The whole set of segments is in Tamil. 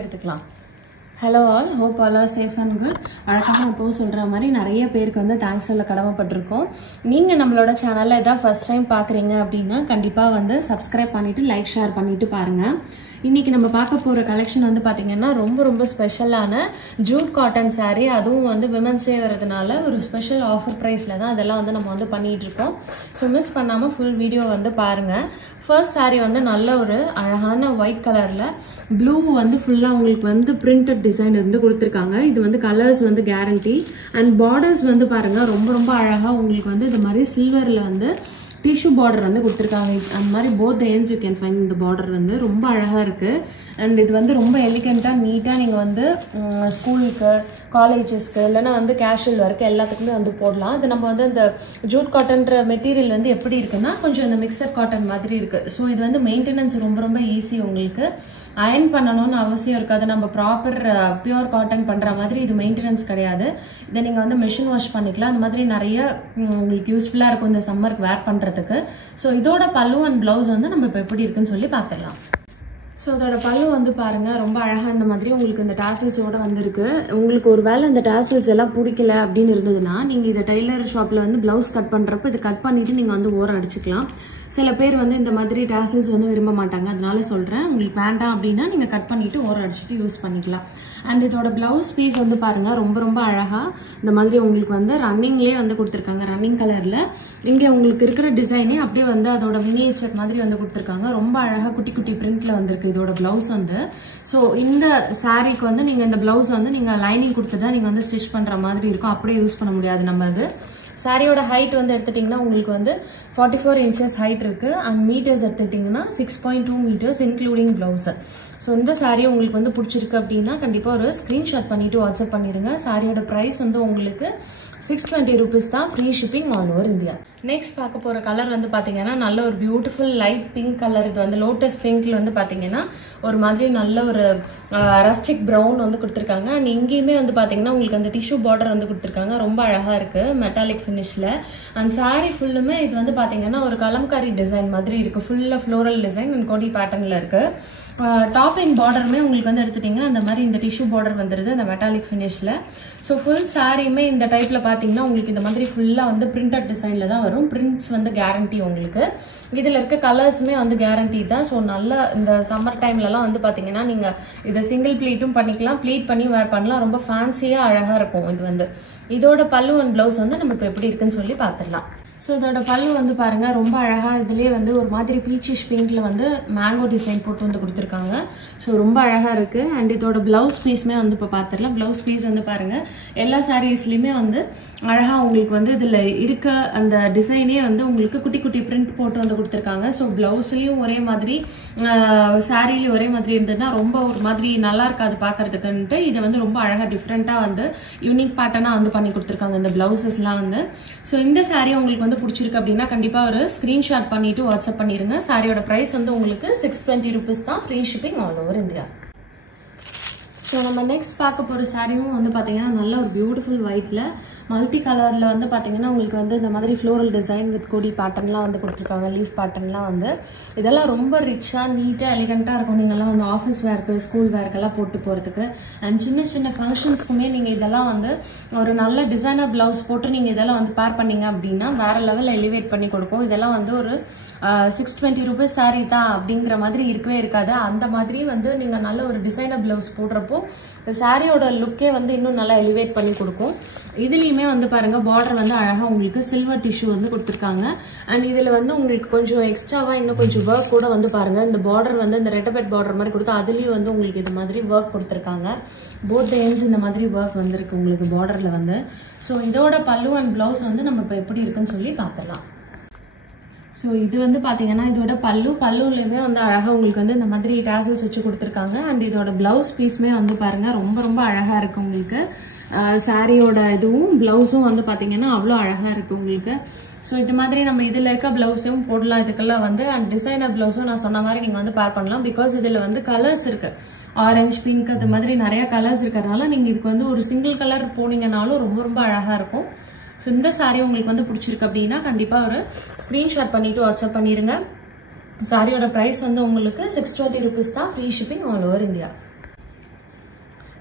எடுத்துக்கலாம். Hello all, hope all R safe and good. வழக்கமாக இப்போது சொல்கிற மாதிரி நிறைய பேருக்கு வந்து தேங்க்ஸ் சொல்ல கடமைப்பட்டிருக்கோம். நீங்கள் நம்மளோட சேனலில் எதாவது ஃபர்ஸ்ட் டைம் பார்க்குறீங்க அப்படின்னா கண்டிப்பாக வந்து சப்ஸ்கிரைப் பண்ணிவிட்டு லைக் ஷேர் பண்ணிவிட்டு பாருங்கள். இன்றைக்கி நம்ம பார்க்க போகிற கலெக்ஷன் வந்து பார்த்திங்கன்னா ரொம்ப ஸ்பெஷலான ஜூட் காட்டன் சாரீ. அதுவும் வந்து விமன்ஸ் டே வரதுனால ஒரு ஸ்பெஷல் ஆஃபர் ப்ரைஸில் தான் அதெல்லாம் வந்து நம்ம வந்து பண்ணிகிட்ருக்கோம். ஸோ மிஸ் பண்ணாமல் ஃபுல் வீடியோ வந்து பாருங்கள். ஃபர்ஸ்ட் சாரீ வந்து நல்ல ஒரு அழகான ஒயிட் கலரில் ப்ளூ வந்து ஃபுல்லாக உங்களுக்கு வந்து பிரிண்டட் டிசைன் வந்து கொடுத்துருக்காங்க. இது வந்து கலர்ஸ் வந்து கேரண்டி. அண்ட் பார்டர்ஸ் வந்து பாருங்கள் ரொம்ப அழகாக உங்களுக்கு வந்து இது மாதிரி சில்வரில் வந்து டிஷ்யூ பார்டர் வந்து கொடுத்துருக்காங்க. அந்த மாதிரி both ends you can find. இந்த பார்டர் வந்து ரொம்ப அழகாக இருக்குது. அண்ட் இது வந்து ரொம்ப எலிகண்ட்டாக நீட்டாக நீங்கள் வந்து ஸ்கூலுக்கு, காலேஜஸ்க்கு, இல்லைனா வந்து கேஷுவல் ஒர்க்கு எல்லாத்துக்குமே வந்து போடலாம். இது நம்ம வந்து இந்த ஜூட் காட்டன்ற மெட்டீரியல் வந்து எப்படி இருக்குன்னா கொஞ்சம் இந்த மிக்சர் காட்டன் மாதிரி இருக்குது. ஸோ இது வந்து மெயின்டெனன்ஸ் ரொம்ப ஈஸி. உங்களுக்கு அயர்ன் பண்ணணும்னு அவசியம் இருக்காது. நம்ம ப்ராப்பர் பியூர் காட்டன் பண்ணுற மாதிரி இது மெயின்டெனன்ஸ் கிடையாது. இதை நீங்கள் வந்து மிஷின் வாஷ் பண்ணிக்கலாம். அந்த மாதிரி நிறைய உங்களுக்கு யூஸ்ஃபுல்லாக இருக்கும் இந்த சம்மருக்கு வேர் பண்ணுறதுக்கு. ஸோ இதோட பல்லு அண்ட் ப்ளவுஸ் வந்து நம்ம இப்போ எப்படி இருக்குன்னு சொல்லி பார்த்துடலாம். ஸோ அதோட பல்லு வந்து பாருங்கள் ரொம்ப அழகாக இந்த மாதிரி உங்களுக்கு இந்த டாசல்ஸோடு வந்துருக்கு. உங்களுக்கு ஒரு வேளை இந்த டாசல்ஸ் எல்லாம் பிடிக்கல அப்படின்னு இருந்ததுன்னா நீங்கள் இதை டெய்லர் ஷாப்பில் வந்து ப்ளவுஸ் கட் பண்ணுறப்ப இதை கட் பண்ணிவிட்டு நீங்கள் வந்து ஓரம் அடிச்சுக்கலாம். சில பேர் வந்து இந்த மாதிரி டாசல்ஸ் வந்து விரும்ப மாட்டாங்க. அதனால சொல்கிறேன், உங்களுக்கு வேண்டாம் அப்படின்னா நீங்கள் கட் பண்ணிவிட்டு ஓரம் அடிச்சுட்டு யூஸ் பண்ணிக்கலாம். அண்ட் இதோட ப்ளவுஸ் பீஸ் வந்து பாருங்கள் ரொம்ப அழகாக இந்த மாதிரி உங்களுக்கு வந்து ரன்னிங்லேயே வந்து கொடுத்துருக்காங்க. ரன்னிங் கலரில் இங்கே உங்களுக்கு இருக்கிற டிசைனே அப்படியே வந்து அதோட மினியேச்சர் மாதிரி வந்து கொடுத்துருக்காங்க. ரொம்ப அழகாக குட்டி பிரிண்டில் வந்திருக்கு இதோட ப்ளவுஸ் வந்து. ஸோ இந்த சாரீக்கு வந்து நீங்கள் இந்த ப்ளவுஸ் வந்து நீங்கள் லைனிங் கொடுத்து தான் நீங்கள் வந்து ஸ்டிச் பண்ணுற மாதிரி இருக்கும். அப்படியே யூஸ் பண்ண முடியாது. நம்ம அது சாரியோட ஹைட் வந்து எடுத்துட்டிங்கன்னா உங்களுக்கு வந்து 44 inches ஹைட் இருக்குது. அண்ட் மீட்டர்ஸ் எடுத்துக்கிட்டிங்கன்னா 6.2 meters இன்க்ளூடிங் ப்ளவுஸு. ஸோ இந்த சாரீ உங்களுக்கு வந்து பிடிச்சிருக்கு அப்படின்னா கண்டிப்பாக ஒரு ஸ்க்ரீன்ஷாட் பண்ணிவிட்டு வாட்ஸ்அப் பண்ணிடுங்க. சாரியோட ப்ரைஸ் வந்து உங்களுக்கு 620 rupees தான், free shipping all over India. Next பார்க்க போகிற கலர் வந்து பார்த்தீங்கன்னா நல்ல ஒரு பியூட்டிஃபுல் லைட் பிங்க் கலர். இது வந்து லோட்டஸ் பிங்க்ல வந்து பார்த்தீங்கன்னா ஒரு மாதிரி நல்ல ஒரு ரஸ்டிக் ப்ரௌன் வந்து கொடுத்துருக்காங்க. அண்ட் இங்கேயுமே வந்து பார்த்தீங்கன்னா உங்களுக்கு அந்த டிஷ்யூ பார்டர் வந்து கொடுத்துருக்காங்க. ரொம்ப அழகாக இருக்குது மெட்டாலிக் ஃபினிஷில். அண்ட் சாரீ ஃபுல்லுமே இது வந்து பார்த்தீங்கன்னா ஒரு கலம்காரி டிசைன் மாதிரி இருக்குது. ஃபுல்லாக ஃப்ளோரல் டிசைன் அண்ட் கொடி பேட்டர்னில் இருக்குது. டாப் அண்ட் பார்டருமே உங்களுக்கு வந்து எடுத்துட்டிங்கன்னா அந்த மாதிரி இந்த டிஷ்யூ பார்டர் வந்துடுது அந்த மெட்டாலிக் ஃபினிஷில். ஸோ ஃபுல் சாரியுமே இந்த டைப்பில் பார்த்தீங்கன்னா உங்களுக்கு இந்த மாதிரி ஃபுல்லாக வந்து பிரிண்டட் டிசைனில் தான் வரும். பிரிண்ட்ஸ் வந்து கேரண்டி உங்களுக்கு. இதில் இருக்க கலர்ஸுமே வந்து கேரண்டி தான். ஸோ நல்லா இந்த சம்மர் டைம்லலாம் வந்து பார்த்தீங்கன்னா நீங்கள் இதை சிங்கிள் ப்ளீட்டும் பண்ணிக்கலாம், ப்ளீட் பண்ணி வேர் பண்ணலாம். ரொம்ப ஃபேன்சியாக அழகாக இருக்கும். இது வந்து இதோட பல்லு அண்ட் ப்ளவுஸ் வந்து நம்ம இப்போ எப்படி இருக்குன்னு சொல்லி பார்த்துடலாம். ஸோ இதோட பல்லு வந்து பாருங்கள் ரொம்ப அழகாக இதுலேயே வந்து ஒரு மாதிரி பீச்சிஷ் பிங்க்ல வந்து மேங்கோ டிசைன் போட்டு வந்து கொடுத்துருக்காங்க. ஸோ ரொம்ப அழகாக இருக்குது. அண்ட் இதோட ப்ளவுஸ் பீஸுமே வந்து இப்போ பார்த்துடலாம். ப்ளவுஸ் பீஸ் வந்து பாருங்கள் எல்லா சாரீஸ்லையுமே வந்து அழகாக உங்களுக்கு வந்து இதில் இருக்க அந்த டிசைனே வந்து உங்களுக்கு குட்டி பிரிண்ட் போட்டு வந்து கொடுத்துருக்காங்க. ஸோ ப்ளவுஸ்லேயும் ஒரே மாதிரி, சாரீலையும் ஒரே மாதிரி இருந்ததுன்னா ரொம்ப ஒரு மாதிரி நல்லா இருக்காது பார்க்கறதுக்குன்ட்டு இதை வந்து ரொம்ப அழகாக டிஃப்ரெண்ட்டாக வந்து யூனிக் பேட்டர்னாக வந்து பண்ணி கொடுத்துருக்காங்க இந்த ப்ளவுசஸ்லாம் வந்து. ஸோ இந்த சாரீ உங்களுக்கு வந்து பிடிச்சிருக்கு அப்படின்னா கண்டிப்பாக ஒரு ஸ்க்ரீன்ஷாட் பண்ணிட்டு வாட்ஸ்அப் பண்ணிடுங்க. சாரியோட ப்ரைஸ் வந்து உங்களுக்கு 620 rupees தான், free shipping all over India. So நம்ம நெக்ஸ்ட் பார்க்க போகிற சாரியும் வந்து பார்த்தீங்கன்னா நல்ல ஒரு பியூட்டிஃபுல் ஒயிட்டில் மல்டி கலரில் வந்து பார்த்தீங்கன்னா உங்களுக்கு வந்து இந்த மாதிரி ஃப்ளோரல் டிசைன் வித் கொடி பேட்டர்ன்லாம் வந்து கொடுத்துருக்காங்க. லீஃப் பேட்டர்ன்லாம் வந்து இதெல்லாம் ரொம்ப ரிச்சாக நீட்டாக எலிகண்ட்டாக இருக்கும். நீங்கள்லாம் வந்து ஆஃபீஸ் வேர்க்கு, ஸ்கூல் வேர்க்கெல்லாம் போட்டு போகிறதுக்கு அண்ட் சின்ன ஃபங்க்ஷன்ஸ்க்குமே நீங்கள் இதெல்லாம் வந்து ஒரு நல்ல டிசைனர் ப்ளவுஸ் போட்டு நீங்கள் இதெல்லாம் வந்து பேர் பண்ணீங்க அப்படின்னா வேறு லெவலில் எலிவேட் பண்ணி கொடுக்கும். இதெல்லாம் வந்து ஒரு 620 rupees சாரீ தான் அப்படிங்கிற மாதிரி இருக்கவே இருக்காது. அந்த மாதிரி வந்து நீங்கள் நல்ல ஒரு டிசைனர் ப்ளவுஸ் போடுறப்போ சாரியோட லுக்கே வந்து இன்னும் நல்லா எலிவேட் பண்ணி கொடுக்கும். இதுலேயுமே வந்து பாருங்கள் பார்டர் வந்து அழகாக உங்களுக்கு சில்வர் டிஷ்யூ வந்து கொடுத்துருக்காங்க. அண்ட் இதில் வந்து உங்களுக்கு கொஞ்சம் எக்ஸ்ட்ராவாக இன்னும் கொஞ்சம் ஒர்க் கூட வந்து பாருங்கள். இந்த பார்டர் வந்து இந்த ரெட்டபெட் பார்டர் மாதிரி கொடுத்து அதுலேயும் வந்து உங்களுக்கு இது மாதிரி ஒர்க் கொடுத்துருக்காங்க. போத் எண்ட்ஸ் இந்த மாதிரி ஒர்க் வந்துருக்கு உங்களுக்கு பார்டரில் வந்து. ஸோ இதோட பல்லு அண்ட் ப்ளவுஸ் வந்து நம்ம இப்போ எப்படி இருக்குன்னு சொல்லி பார்த்துடலாம். ஸோ இது வந்து பார்த்தீங்கன்னா இதோட பல்லுலேயுமே வந்து அழகாக உங்களுக்கு வந்து இந்த மாதிரி டாசல்ஸ் வச்சு கொடுத்துருக்காங்க. அண்ட் இதோட ப்ளவுஸ் பீஸுமே வந்து பாருங்கள் ரொம்ப அழகாக இருக்குது உங்களுக்கு. சாரியோட இதுவும் ப்ளவுஸும் வந்து பார்த்தீங்கன்னா அவ்வளோ அழகாக இருக்குது உங்களுக்கு. ஸோ இது மாதிரி நம்ம இதில் இருக்க ப்ளவுஸும் போடலாம் இதுக்கெல்லாம் வந்து. அண்ட் டிசைனர் ப்ளவுஸும் நான் சொன்ன மாதிரி நீங்கள் வந்து பேர் பண்ணலாம். பிகாஸ் இதில் வந்து கலர்ஸ் இருக்குது, ஆரஞ்சு, பிங்க், அது மாதிரி நிறைய கலர்ஸ் இருக்கிறதுனால நீங்கள் இதுக்கு வந்து ஒரு சிங்கிள் கலர் போனீங்கன்னாலும் ரொம்ப அழகாக இருக்கும். ஸோ இந்த சாரீ உங்களுக்கு வந்து பிடிச்சிருக்கு அப்படின்னா கண்டிப்பாக ஒரு ஸ்க்ரீன்ஷாட் பண்ணிவிட்டு வாட்ஸ்அப் பண்ணிடுங்க. சாரியோட ப்ரைஸ் வந்து உங்களுக்கு 620 rupees தான், free shipping all over India.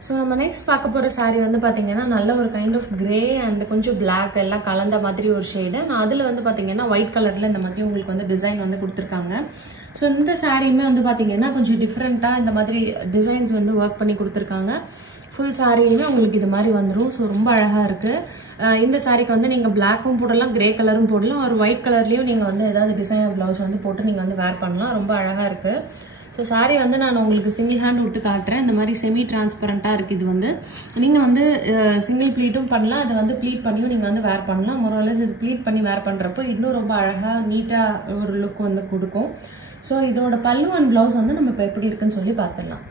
So நம்ம நெக்ஸ்ட் பார்க்க போகிற சாரீ வந்து பார்த்தீங்கன்னா நல்ல ஒரு கைண்ட் ஆஃப் கிரே அண்ட் கொஞ்சம் பிளாக் எல்லாம் கலந்த மாதிரி ஒரு ஷேடு. நான் அதில் வந்து பார்த்தீங்கன்னா ஒயிட் கலரில் இந்த மாதிரி உங்களுக்கு வந்து டிசைன் வந்து கொடுத்துருக்காங்க. ஸோ இந்த சாரியுமே வந்து பார்த்தீங்கன்னா கொஞ்சம் டிஃப்ரெண்ட்டாக இந்த மாதிரி டிசைன்ஸ் வந்து ஒர்க் பண்ணி கொடுத்துருக்காங்க. ஃபுல் சாரியுமே உங்களுக்கு இது மாதிரி வந்துடும். ஸோ ரொம்ப அழகாக இருக்குது. இந்த சாரிக்கு வந்து நீங்கள் பிளாக்கும் போடலாம், கிரே கலரும் போடலாம், ஒரு ஒயிட் கலர்லேயும் நீங்கள் வந்து ஏதாவது டிசைனர் ப்ளவுஸ் வந்து போட்டு நீங்கள் வந்து வேர் பண்ணலாம். ரொம்ப அழகாக இருக்குது. ஸோ சாரீ வந்து நான் உங்களுக்கு சிங்கிள் ஹேண்ட் விட்டு காட்டுறேன். இந்த மாதிரி செமி டிரான்ஸ்பரண்ட்டாக இருக்குது. இது வந்து நீங்கள் வந்து சிங்கிள் ப்ளீட்டும் பண்ணலாம், அதை வந்து ப்ளீட் பண்ணியும் நீங்கள் வந்து வேர் பண்ணலாம். மொரோலஸ் இது ப்ளீட் பண்ணி வேர் பண்ணுறப்போ இன்னும் ரொம்ப அழகாக நீட்டாக ஒரு லுக் வந்து கொடுக்கும். ஸோ இதோட பல்லு அண்ட் ப்ளவுஸ் வந்து நம்ம இப்போ எப்படி இருக்குன்னு சொல்லி பார்த்துடலாம்.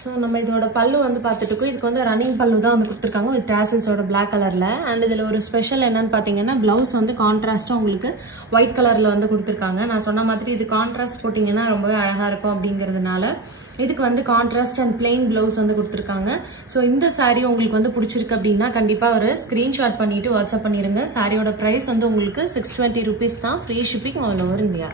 ஸோ நம்ம இதோட பல்லு வந்து பார்த்துட்டு இருக்கோம். இதுக்கு வந்து ரன்னிங் பல்லு தான் வந்து கொடுத்துருக்காங்க வித் டேசல்ஸோட பிளாக் கலரில். அண்ட் இதில் ஒரு ஸ்பெஷல் என்னன்னு பார்த்தீங்கன்னா ப்ளவுஸ் வந்து கான்ட்ராஸ்ட்டாக உங்களுக்கு ஒயிட் கலரில் வந்து கொடுத்துருக்காங்க. நான் சொன்ன மாதிரி இது கான்ட்ராஸ்ட் போட்டிங்கன்னா ரொம்பவே அழகாக இருக்கும் அப்படிங்கிறதுனால இதுக்கு வந்து கான்ட்ராஸ்ட் அண்ட் பிளெயின் ப்ளவுஸ் வந்து கொடுத்துருக்காங்க. ஸோ இந்த சாரீ உங்களுக்கு வந்து பிடிச்சிருக்கு அப்படின்னா கண்டிப்பாக ஒரு ஸ்க்ரீன்ஷாட் பண்ணிவிட்டு வாட்ஸ்அப் பண்ணிடுங்க. சாரியோட ப்ரைஸ் வந்து உங்களுக்கு 620 rupees தான், free shipping all over India.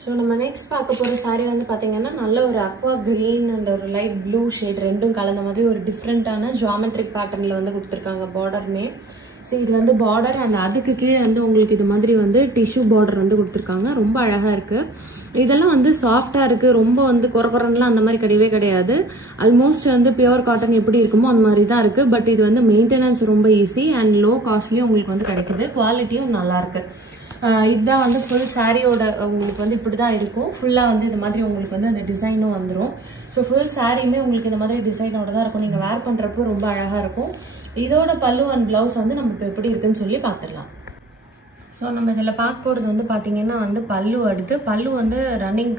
So நம்ம நெக்ஸ்ட் பார்க்க போகிற சாரீ வந்து பார்த்தீங்கன்னா நல்ல ஒரு அக்வா கிரீன் அண்ட் ஒரு லைட் ப்ளூ ஷேட் ரெண்டும் கலந்த மாதிரி ஒரு டிஃப்ரெண்ட்டான ஜியாமெட்ரிக் பேட்டர்னில் வந்து கொடுத்துருக்காங்க பார்டருமே. ஸோ இது வந்து பார்டர் அண்ட் அதுக்கு கீழே வந்து உங்களுக்கு இது மாதிரி வந்து டிஷ்யூ பார்டர் வந்து கொடுத்துருக்காங்க. ரொம்ப அழகாக இருக்குது. இதெல்லாம் வந்து சாஃப்டாக இருக்குது, ரொம்ப வந்து குறக்குறன்லாம் அந்த மாதிரி கிடையவே கிடையாது. ஆல்மோஸ்ட் வந்து பியூர் காட்டன் எப்படி இருக்குமோ அந்த மாதிரி தான் இருக்குது. பட் இது வந்து மெயின்டெனன்ஸ் ரொம்ப ஈஸி அண்ட் லோ காஸ்ட்லேயும் உங்களுக்கு வந்து கிடைக்குது. குவாலிட்டியும் நல்லாயிருக்கு. இதுதான் வந்து ஃபுல் சாரியோட உங்களுக்கு வந்து இப்படி தான் இருக்கும். ஃபுல்லாக வந்து இந்த மாதிரி உங்களுக்கு வந்து அந்த டிசைனும் வந்துடும். ஸோ ஃபுல் சாரியுமே உங்களுக்கு இந்த மாதிரி டிசைனோட தான் இருக்கும். நீங்கள் வேர் பண்ணுறப்போ ரொம்ப அழகாக இருக்கும். இதோட பல்லு அண்ட் ப்ளவுஸ் வந்து நம்ம இப்போ எப்படி இருக்குன்னு சொல்லி பார்த்துடலாம். ஸோ நம்ம இதில் பார்க்க போகிறது வந்து பார்த்தீங்கன்னா வந்து பல்லு அடுத்து பல்லு வந்து ரன்னிங்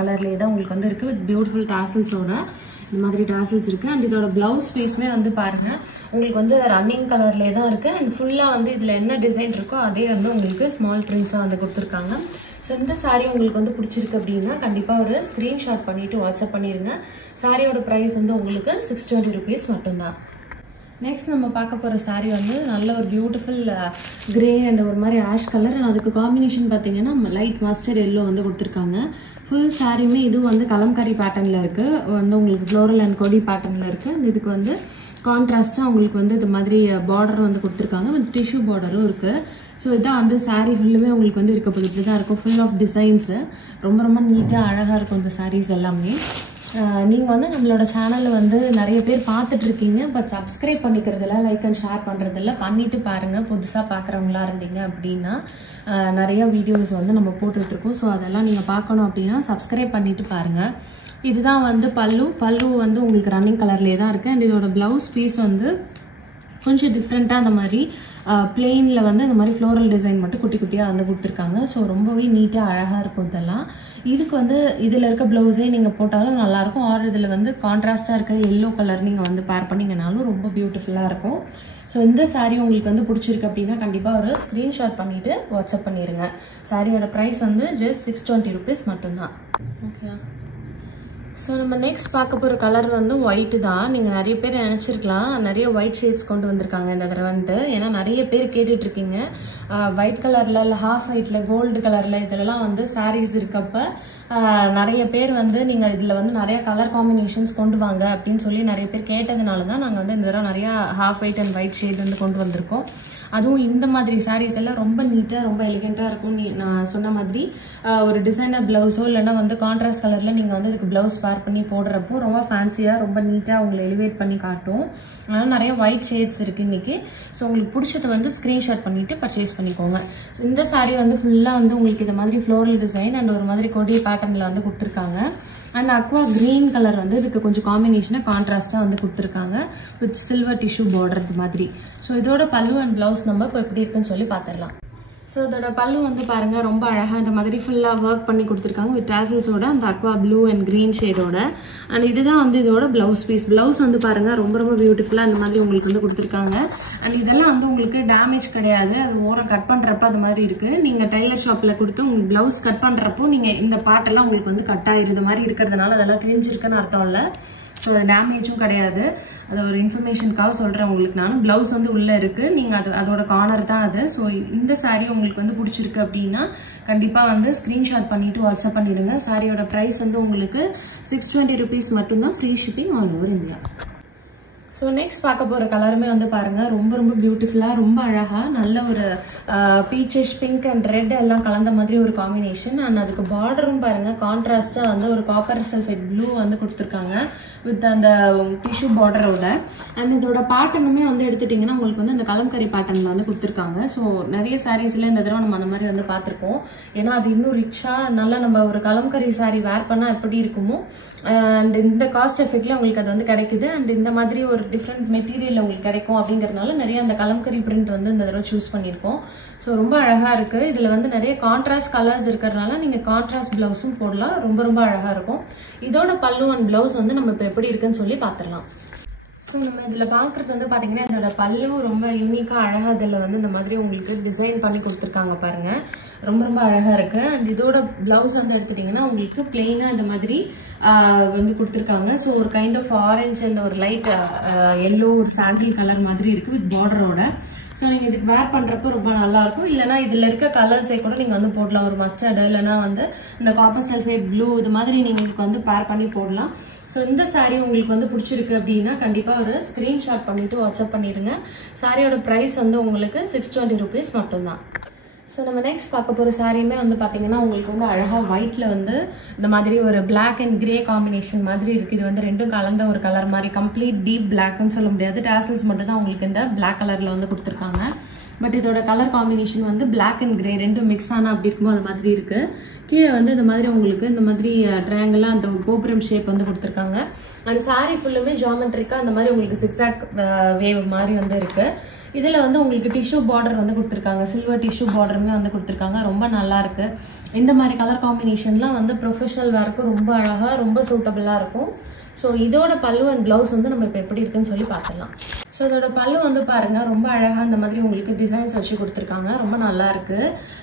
கலர்லேயே தான் உங்களுக்கு வந்து இருக்குது வித் பியூட்டிஃபுல் டாசல்ஸோட. இந்த மாதிரி டாசல்ஸ் இருக்குது. அண்ட் இதோட ப்ளவுஸ் பீஸுமே வந்து பாருங்கள் உங்களுக்கு வந்து ரன்னிங் கலர்லேயே தான் இருக்குது. அண்ட் ஃபுல்லாக வந்து இதில் என்ன டிசைன் இருக்கோ அதே வந்து உங்களுக்கு ஸ்மால் பிரிண்ட்ஸாக வந்து கொடுத்துருக்காங்க. ஸோ இந்த சாரீ உங்களுக்கு வந்து பிடிச்சிருக்கு அப்படின்னா கண்டிப்பாக ஒரு ஸ்க்ரீன்ஷாட் பண்ணிவிட்டு வாட்ஸ்அப் பண்ணிடுங்க. சாரியோட ப்ரைஸ் வந்து உங்களுக்கு 620 rupees மட்டும்தான். நெக்ஸ்ட் நம்ம பார்க்க போகிற சாரீ வந்து நல்ல ஒரு பியூட்டிஃபுல் கிரே அண்ட் ஒரு மாதிரி ஆஷ் கலர். அண்ட் அதுக்கு காம்பினேஷன் பார்த்தீங்கன்னா லைட் மஸ்டர்ட் எல்லோ வந்து கொடுத்துருக்காங்க. ஃபுல் சாரியுமே இதுவும் வந்து கலம்காரி பேட்டர்னில் இருக்குது, வந்து உங்களுக்கு ஃப்ளோரல் அண்ட் கொடி பேட்டர்னில் இருக்குது. அண்ட் இதுக்கு வந்து கான்ட்ராஸ்ட்டாக உங்களுக்கு வந்து இது மாதிரி பார்டர் வந்து கொடுத்துருக்காங்க வித் டிஷ்யூ பார்டரும் இருக்குது. ஸோ இதான் வந்து சாரீ ஃபுல்லுமே உங்களுக்கு வந்து இருக்க போது இப்படி தான் இருக்கும். ஃபுல் ஆஃப் டிசைன்ஸு ரொம்ப ரொம்ப நீட்டாக அழகாக இருக்கும் இந்த சாரீஸ் எல்லாமே. நீங்கள் வந்து நம்மளோட சேனலில் வந்து நிறைய பேர் பார்த்துட்ருக்கீங்க, பட் சப்ஸ்கிரைப் பண்ணிக்கிறதில்ல, லைக் அண்ட் ஷேர் பண்ணுறதில்ல. பண்ணிவிட்டு பாருங்கள். புதுசாக பார்க்குறவங்களா இருந்தீங்க அப்படின்னா நிறைய வீடியோஸ் வந்து நம்ம போட்டுட்ருக்கோம். ஸோ அதெல்லாம் நீங்கள் பார்க்கணும் அப்படின்னா சப்ஸ்கிரைப் பண்ணிவிட்டு பாருங்கள். இதுதான் வந்து பல்லு வந்து உங்களுக்கு ரன்னிங் கலர்லேயே தான் இருக்குது. அண்ட் இதோட ப்ளவுஸ் பீஸ் வந்து கொஞ்சம் டிஃப்ரெண்ட்டாக அந்த மாதிரி பிளெயினில் வந்து இந்த மாதிரி ஃப்ளோரல் டிசைன் மட்டும் குட்டி குட்டியாக வந்து கொடுத்துருக்காங்க. ஸோ ரொம்பவே நீட்டாக அழகாக இருக்கும் இதெல்லாம். இதுக்கு வந்து இதில் இருக்க ப்ளவுஸே நீங்கள் போட்டாலும் நல்லாயிருக்கும். ஆர் இதில் வந்து கான்ட்ராஸ்ட்டாக இருக்க எல்லோ கலர் நீங்கள் வந்து பேர் பண்ணிங்கனாலும் ரொம்ப பியூட்டிஃபுல்லாக இருக்கும். ஸோ இந்த சாரீ உங்களுக்கு வந்து பிடிச்சிருக்கு அப்படின்னா கண்டிப்பாக ஒரு ஸ்க்ரீன்ஷாட் பண்ணிவிட்டு வாட்ஸ்அப் பண்ணிடுங்க. சாரியோட ப்ரைஸ் வந்து ஜஸ்ட் 620 rupees மட்டும்தான். ஓகே. ஸோ நம்ம நெக்ஸ்ட் பார்க்க போகிற கலர் வந்து ஒயிட்டு தான். நீங்கள் நிறைய பேர் நினச்சிருக்கலாம் நிறைய ஒயிட் ஷேட்ஸ் கொண்டு வந்திருக்காங்க இந்த தடவை வந்துட்டு. ஏன்னா நிறைய பேர் கேட்டுட்ருக்கீங்க ஒயிட் கலரில் இல்லை ஹாஃப் ஒயிட்டில் கோல்டு கலரில் இதிலலாம் வந்து சாரீஸ் இருக்கப்போ நிறைய பேர் வந்து நீங்கள் இதில் வந்து நிறைய கலர் காம்பினேஷன்ஸ் கொண்டு வாங்க அப்படின்னு சொல்லி நிறைய பேர் கேட்டதுனால தான் நாங்கள் வந்து இந்த தடவை நிறையா half white and white shade வந்து கொண்டு வந்திருக்கோம். அதுவும் இந்த மாதிரி சாரீஸ் எல்லாம் ரொம்ப நீட்டாக ரொம்ப எலிகெண்ட்டாக இருக்கும். நான் சொன்ன மாதிரி ஒரு டிசைனர் ப்ளவுஸோ இல்லைனா வந்து கான்ட்ராஸ்ட் கலரில் நீங்கள் வந்து இதுக்கு ப்ளவுஸ் பேர் பண்ணி போடுறப்போ ரொம்ப ஃபேன்சியாக ரொம்ப நீட்டாக உங்களை எலிவேட் பண்ணி காட்டும். அதனால் நிறைய ஒயிட் ஷேட்ஸ் இருக்குது இன்றைக்கி. ஸோ உங்களுக்கு பிடிச்சதை வந்து ஸ்க்ரீன்ஷாட் பண்ணிவிட்டு பர்ச்சேஸ் பண்ணிக்கோங்க. ஸோ இந்த சாரீ வந்து ஃபுல்லாக வந்து உங்களுக்கு இந்த மாதிரி ஃப்ளோரல் டிசைன் அண்ட் ஒரு மாதிரி கொடி பேட்டர்னில் வந்து கொடுத்துருக்காங்க. அண்ட் அக்வா கிரீன் கலர் வந்து இதுக்கு கொஞ்சம் காம்பினேஷனாக கான்ட்ராஸ்ட்டாக வந்து கொடுத்துருக்காங்க வித் சில்வர் டிஷ்யூ பார்டர் மாதிரி. ஸோ இதோட பல்லு அண்ட் ப்ளவுஸ் நம்ம இப்போ எப்படி இருக்குன்னு சொல்லி பார்த்துடலாம். ஸோ இதோட பல்லு வந்து பாருங்கள் ரொம்ப அழகாக இந்த மாதிரி ஃபுல்லாக ஒர்க் பண்ணி கொடுத்துருக்காங்க வித் டாசல்ஸோட அந்த அக்வா ப்ளூ அண்ட் க்ரீன் ஷேடோட. அண்ட் இதுதான் வந்து இதோட ப்ளவுஸ் பீஸ். ப்ளவுஸ் வந்து பாருங்கள் ரொம்ப ரொம்ப பியூட்டிஃபுல்லாக இந்த மாதிரி உங்களுக்கு வந்து கொடுத்துருக்காங்க. அண்ட் இதெல்லாம் வந்து உங்களுக்கு டேமேஜ் கிடையாது. அது ஓரம் கட் பண்ணுறப்ப அது மாதிரி இருக்குது. நீங்கள் டைலர் ஷாப்பில் கொடுத்து உங்களுக்கு ப்ளவுஸ் கட் பண்ணுறப்போ நீங்கள் இந்த பாட்டெல்லாம் உங்களுக்கு வந்து கட் ஆகிருந்த மாதிரி இருக்கிறதுனால அதெல்லாம் கிழிஞ்சிருக்குன்னு அர்த்தம் இல்லை. ஸோ அது டேமேஜும் கிடையாது. அது ஒரு இன்ஃபர்மேஷனுக்காக சொல்கிறேன் உங்களுக்கு. நான் ப்ளவுஸ் வந்து உள்ளே இருக்குது, நீங்கள் அதோட கார்னர் தான் அது. ஸோ இந்த சாரீ உங்களுக்கு வந்து பிடிச்சிருக்கு அப்படின்னா கண்டிப்பாக வந்து ஸ்க்ரீன்ஷாட் பண்ணிவிட்டு வாட்ஸ்அப் பண்ணிடுங்க. சாரியோட ப்ரைஸ் வந்து உங்களுக்கு 620 rupees மட்டும்தான், free shipping all over India. So next பார்க்க போகிற கலருமே வந்து பாருங்கள் ரொம்ப பியூட்டிஃபுல்லாக ரொம்ப அழகாக நல்ல ஒரு பீச்சஸ் பிங்க் அண்ட் ரெட் எல்லாம் கலந்த மாதிரி ஒரு காம்பினேஷன். அண்ட் அதுக்கு பார்டரும் பாருங்கள் கான்ட்ராஸ்டாக வந்து ஒரு காப்பர் சல்ஃபேட் ப்ளூ வந்து கொடுத்துருக்காங்க வித் அந்த டிஷ்யூ பார்டரோட. அண்ட் இதோட பேட்டர்னுமே வந்து எடுத்துட்டிங்கன்னா உங்களுக்கு வந்து அந்த கலம்கரி பேட்டர்னில் வந்து கொடுத்துருக்காங்க. ஸோ நிறைய சாரீஸில் இந்த தடவை நம்ம அந்த மாதிரி வந்து பார்த்துருக்கோம். ஏன்னா அது இன்னும் ரிச்சாக நல்லா நம்ம ஒரு கலம்கரி சாரீ வேர் பண்ணால் எப்படி இருக்குமோ அண்ட் இந்த காஸ்ட் எஃபெக்ட்ல உங்களுக்கு அது வந்து கிடைக்குது. அண்ட் இந்த மாதிரி ஒரு டிஃப்ரெண்ட் மெட்டீரியல் உங்களுக்கு கிடைக்கும் அப்படிங்கறதுனால நிறைய அந்த கலம்கரி பிரிண்ட் வந்து இந்த தடவை சூஸ் பண்ணியிருக்கோம். ஸோ ரொம்ப அழகா இருக்கு. இதுல வந்து நிறைய கான்ட்ராஸ்ட் கலர்ஸ் இருக்கிறதுனால நீங்க கான்ட்ராஸ்ட் பிளவுஸும் போடலாம். ரொம்ப அழகா இருக்கும். இதோட பல்லு அண்ட் பிளவுஸ் வந்து நம்ம இப்போ எப்படி இருக்குன்னு சொல்லி பார்த்துடலாம். ஸோ நம்ம இதில் பார்க்குறது வந்து பார்த்தீங்கன்னா இதோட பல்லு ரொம்ப யூனிக்காக அழகாக இதில் வந்து இந்த மாதிரி உங்களுக்கு டிசைன் பண்ணி கொடுத்துருக்காங்க பாருங்கள். ரொம்ப அழகாக இருக்குது. அண்ட் இதோட ப்ளவுஸ் வந்து எடுத்துட்டிங்கன்னா உங்களுக்கு பிளெயினாக இந்த மாதிரி வந்து கொடுத்துருக்காங்க. ஸோ ஒரு கைண்ட் ஆஃப் ஆரஞ்ச் அண்ட் ஒரு லைட் எல்லோ ஒரு சாண்டில் கலர் மாதிரி இருக்குது வித் பார்டரோட. ஸோ நீங்கள் இதுக்கு வேர் பண்ணுறப்போ ரொம்ப நல்லாயிருக்கும். இல்லைனா இதில் இருக்க கலர்ஸே கூட நீங்கள் வந்து போடலாம். ஒரு மஸ்டர்டு இல்லைனா வந்து இந்த காப்பர் சல்ஃபேட் ப்ளூ இது மாதிரி நீங்கள் இதுக்கு வந்து பேர் பண்ணி போடலாம். ஸோ இந்த சாரீ உங்களுக்கு வந்து பிடிச்சிருக்கு அப்படின்னா கண்டிப்பாக ஒரு ஸ்க்ரீன்ஷாட் பண்ணிவிட்டு வாட்ஸ்அப் பண்ணிடுங்க. சாரியோட ப்ரைஸ் வந்து உங்களுக்கு 620 rupees மட்டும்தான். ஸோ நம்ம நெக்ஸ்ட் பார்க்க போகிற சாரியுமே வந்து பார்த்தீங்கன்னா உங்களுக்கு வந்து அழகாக ஒயிட்டில் வந்து இந்த மாதிரி ஒரு பிளாக் அண்ட் கிரே காம்பினேஷன் மாதிரி இருக்குது. இது வந்து ரெண்டும் கலந்த ஒரு கலர் மாதிரி கம்ப்ளீட் டீப் பிளாக்னு சொல்ல முடியாது. டேசல்ஸ் மட்டும் தான் உங்களுக்கு இந்த பிளாக் கலரில் வந்து கொடுத்துருக்காங்க. பட் இதோட கலர் காம்பினேஷன் வந்து பிளாக் அண்ட் கிரே ரெண்டும் மிக்ஸ் ஆனால் அப்படி இருக்கும்போது அது மாதிரி இருக்குது. கீழே வந்து இந்த மாதிரி உங்களுக்கு இந்த மாதிரி ட்ரையாங்கிளாக அந்த கோபுரம் ஷேப் வந்து கொடுத்துருக்காங்க. அண்ட் சாரீ ஃபுல்லுமே ஜாமெட்ரிக்காக அந்த மாதிரி உங்களுக்கு சிக்ஸாக் வேவ் மாதிரி வந்து இருக்குது. இதில் வந்து உங்களுக்கு டிஷ்யூ பார்டர் வந்து கொடுத்துருக்காங்க. சில்வர் டிஷ்யூ பார்டருமே வந்து கொடுத்துருக்காங்க. ரொம்ப நல்லா இருக்கு. இந்த மாதிரி கலர் காம்பினேஷன்லாம் வந்து ப்ரொஃபஷனல் வேர்க்கு ரொம்ப அழகாக ரொம்ப சூட்டபிளாக இருக்கும். ஸோ இதோட பல்லு அண்ட் பிளவுஸ் வந்து நம்ம இப்போ எப்படி இருக்குன்னு சொல்லி பார்த்துடலாம். ஸோ இதோட பல்லு வந்து பாருங்க ரொம்ப அழகாக இந்த மாதிரி உங்களுக்கு டிசைன்ஸ் வச்சு கொடுத்துருக்காங்க. ரொம்ப நல்லா இருக்கு.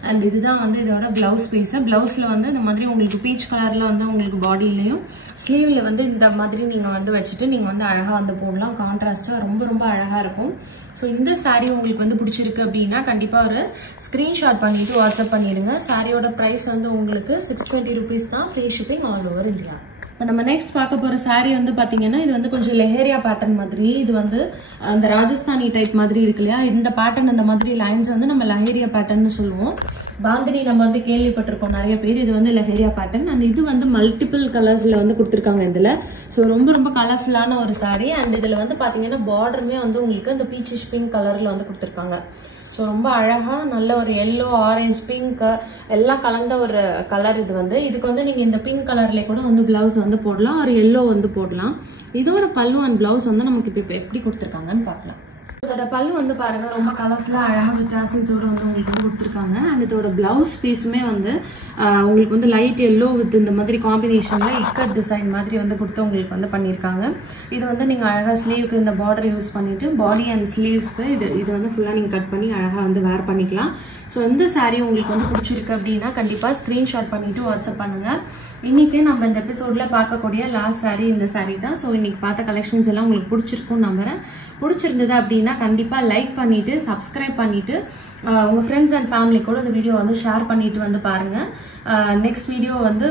அண்ட் இதுதான் வந்து இதோட பிளவுஸ் பீஸ். பிளவுஸ்ல வந்து இந்த மாதிரி உங்களுக்கு பீச் கலர்ல வந்து உங்களுக்கு பாடியிலையும் ஸ்லீவ்ல வந்து இந்த மாதிரி நீங்க வந்து வச்சுட்டு நீங்க வந்து அழகா வந்து போடலாம். கான்ட்ராஸ்டா ரொம்ப அழகா இருக்கும். ஸோ இந்த சாரீ உங்களுக்கு வந்து பிடிச்சிருக்கு அப்படின்னா கண்டிப்பா ஒரு ஸ்கிரீன்ஷாட் பண்ணிட்டு வாட்ஸ்அப் பண்ணிடுங்க. சாரியோட பிரைஸ் வந்து உங்களுக்கு 620 rupees தான். Free shipping all over India. இப்போ நம்ம நெக்ஸ்ட் பார்க்க போகிற சாரீ வந்து பார்த்தீங்கன்னா இது வந்து கொஞ்சம் லெஹேரியா பேட்டர்ன் மாதிரி. இது வந்து அந்த ராஜஸ்தானி டைப் மாதிரி இருக்கு இல்லையா, இந்த பேட்டர்ன் அந்த மாதிரி லைன்ஸ் வந்து நம்ம லெஹேரியா பேட்டர்ன்னு சொல்லுவோம். பாந்தினி நம்ம வந்து கேள்விப்பட்டிருக்கோம் நிறைய பேர். இது வந்து லெஹேரியா பேட்டர்ன். அண்ட் இது வந்து மல்டிபிள் கலர்ஸில் வந்து கொடுத்துருக்காங்க இதில். ஸோ ரொம்ப கலர்ஃபுல்லான ஒரு சாரீ. அண்ட் இதில் வந்து பார்த்தீங்கன்னா பார்டருமே வந்து உங்களுக்கு அந்த பீச்சிஷ் பிங்க் கலரில் வந்து கொடுத்துருக்காங்க. ஸோ ரொம்ப அழகாக நல்ல ஒரு எல்லோ ஆரஞ்ச் பிங்க் எல்லாம் கலந்த ஒரு கலர். இது வந்து இதுக்கு வந்து நீங்கள் இந்த பிங்க் கலர்லேயே கூட வந்து பிளவுஸ் வந்து போடலாம். ஒரு எல்லோ வந்து போடலாம். இதோட பல்லு அண்ட் பிளவுஸ் வந்து நமக்கு இப்போ எப்படி கொடுத்துருக்காங்கன்னு பார்க்கலாம். இதோட பல்லு வந்து பாருங்க ரொம்ப கலர்ஃபுல்லாக அழகாக வித் டாசல்ஸோட வந்து உங்களுக்கு வந்து கொடுத்துருக்காங்க. அண்ட் இதோட பிளவுஸ் பீஸுமே வந்து உங்களுக்கு வந்து லைட் எல்லோ வித் இந்த மாதிரி காம்பினேஷனில் இக்கட் டிசைன் மாதிரி வந்து கொடுத்து உங்களுக்கு வந்து பண்ணியிருக்காங்க. இது வந்து நீங்கள் அழகாக ஸ்லீவுக்கு இந்த பார்டர் யூஸ் பண்ணிட்டு பாடி அண்ட் ஸ்லீவ்ஸ்க்கு இது வந்து ஃபுல்லாக நீங்கள் கட் பண்ணி அழகாக வந்து வேர் பண்ணிக்கலாம். ஸோ இந்த சாரீ உங்களுக்கு வந்து பிடிச்சிருக்கு அப்படின்னா கண்டிப்பாக ஸ்க்ரீன்ஷாட் பண்ணிட்டு வாட்ஸ்அப் பண்ணுங்க. இன்னைக்கு நம்ம இந்த எபிசோட்ல பார்க்கக்கூடிய லாஸ்ட் சாரீ இந்த சாரீ தான். ஸோ இன்னைக்கு பார்த்த கலெக்ஷன்ஸ் எல்லாம் உங்களுக்கு பிடிச்சிருக்கும்னு நம்புறேன். பிடிச்சிருந்தது அப்படின்னா கண்டிப்பாக லைக் பண்ணிட்டு சப்ஸ்கிரைப் பண்ணிட்டு உங்கள் ஃப்ரெண்ட்ஸ் அண்ட் ஃபேமிலி கூட இந்த வீடியோ வந்து ஷேர் பண்ணிட்டு வந்து பாருங்க. நெக்ஸ்ட் வீடியோ வந்து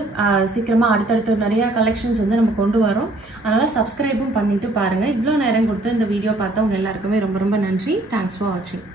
சீக்கிரமாக அடுத்தடுத்து நிறைய கலெக்ஷன்ஸ் வந்து நம்ம கொண்டு வரோம். அதனால சப்ஸ்கிரைபும் பண்ணிட்டு பாருங்க. இவ்வளோ நேரம் கொடுத்து இந்த வீடியோ பார்த்தவங்க எல்லாருக்குமே ரொம்ப நன்றி. தேங்க்ஸ் ஃபார் வாட்சிங்.